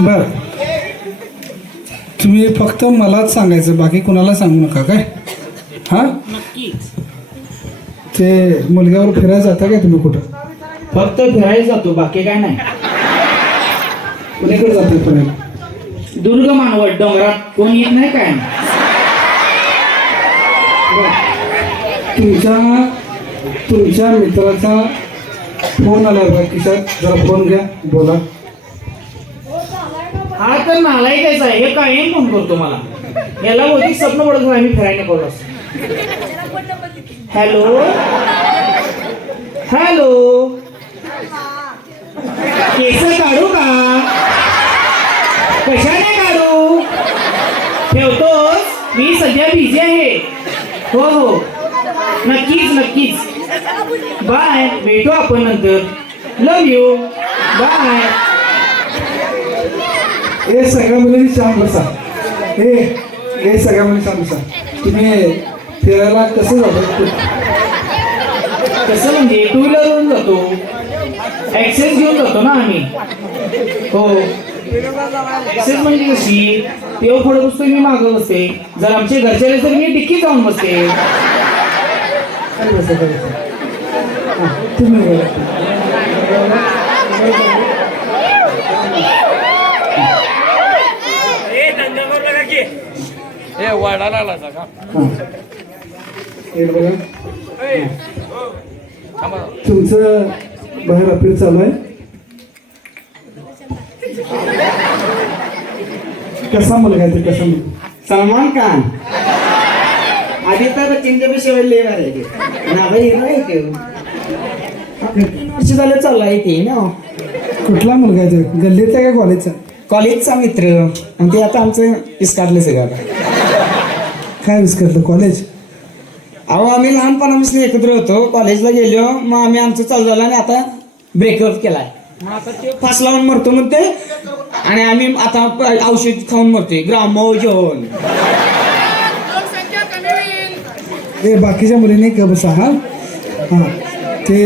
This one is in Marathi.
बर. तुम्ही फक्त मलाच सांगायचं बाकी कुणाला सांगू नका काय? हां? ते मुलग्यावर फिरायला जाता काय तुम्ही कुठं? फक्त फिरायला जातो बाकी काय नाही. कुणीकडे जाता फिरायला दुर्ग मानवत डोंगरात. कोण येत नाही काय? नाही. तुमच्या तुमच्या मित्राचा फोन आला बघा किशात जरा फोन घ्या बोला. हा तर नालायकच आहे. हे कायम फोन करतो मला. याला होती स्वप्न पडत आम्ही फिरायला नको हॅलो? हॅलो? केस काढू का? कशाने काढू? ठेवतोस? मी सध्या बिझी आहे. हो हो. नक्कीच नक्कीच. बाय भेटू आपण नंतर. लव यू बाय हे सगळ्या मुलींनी शांत बसा हे हे सगळ्या मुली शांत बसा तुम्ही फिरायला कसं जाता? कसं म्हणजे टू व्हीलरवरून जातो. ऍक्सेस घेऊन जातो ना आम्ही. हो. ऍक्सेस म्हणजे कशी? तेव्हा पुढे बसतो मी मागं बसते. जर आमच्या घरचे आले तर मी डिक्की जाऊन बसते. तुम्ही बोला. हे वाढा लागला का हां. तुमचं बाहेर अपील चालू आहे? कसा मुलगा आहे ते? कसा मुलगा? सलमान खान. आदित्य बच्चनच्या पेक्षा लय भारी आहे ते. ना भाई हिरो आहे ते तीन वर्ष झालं चाललाय ते ना. कुठला मुलगा आहे ते? गल्लीचा का कॉलेजचा कॉलेजचा मित्र. आणि ते आता आमचं इस्काटलं सगळं काय विस्करलं कॉलेज अहो आम्ही लहानपणापासून एकत्र होतो. कॉलेजला गेलो. मग आम्ही आमचं चालू झालं आणि आता ब्रेकअप केलाय. मग आता ते फास लावून मरतो म्हणते. आणि आम्ही आता औषध खाऊन मरतोय. ग्रामोजन हे बाकीच्या मुलींनी का बसा हा. हां. ते